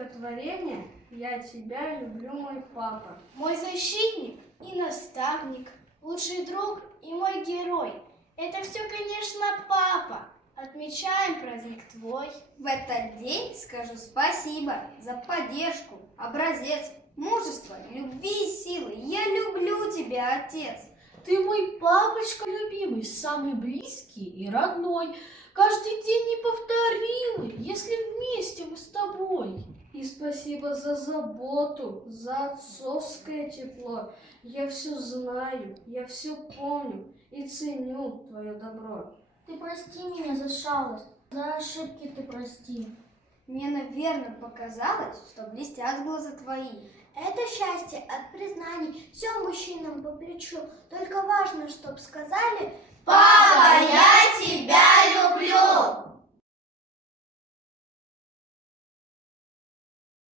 стихотворение «Я тебя люблю, мой папа». Мой защитник и наставник, лучший друг и мой герой. Это все, конечно, папа. Отмечаем праздник твой. В этот день скажу спасибо за поддержку, образец мужества, любви и силы. Я люблю тебя, отец. Ты мой папочка любимый, самый близкий и родной. Каждый день неповторимый, если вместе мы с тобой. И спасибо за заботу, за отцовское тепло. Я все знаю, я все помню и ценю твое добро. Ты прости меня за шалость, за ошибки ты прости. Мне, наверное, показалось, что блестят глаза твои. Это счастье от признаний, все мужчинам по плечу. Только важно, чтоб сказали: Папа, я